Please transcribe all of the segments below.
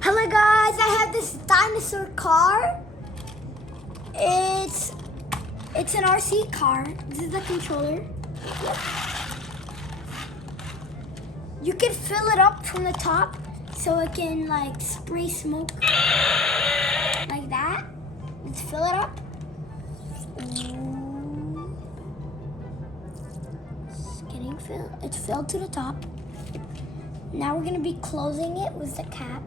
Hello guys, I have this dinosaur car. It's an RC car. This is the controller. You can fill it up from the top so it can like spray smoke like that. Let's fill it up. It's getting filled. It's filled to the top. Now we're gonna be closing it with the cap.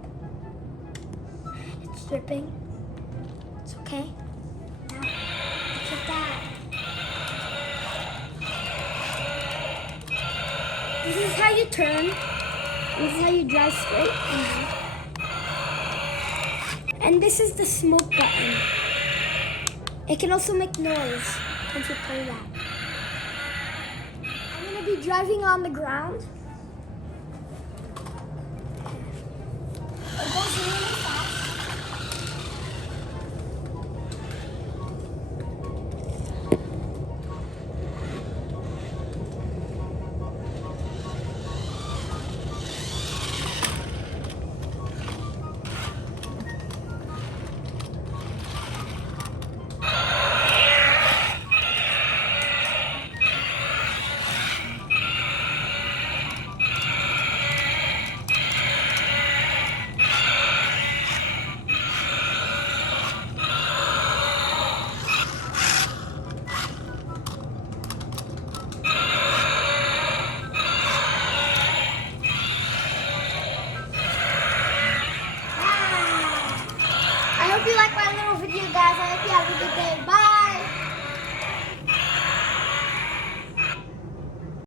It's dripping. It's okay. Now, look at that. This is how you turn. This is how you drive straight. And this is the smoke button. It can also make noise once you play that. I'm gonna be driving on the ground.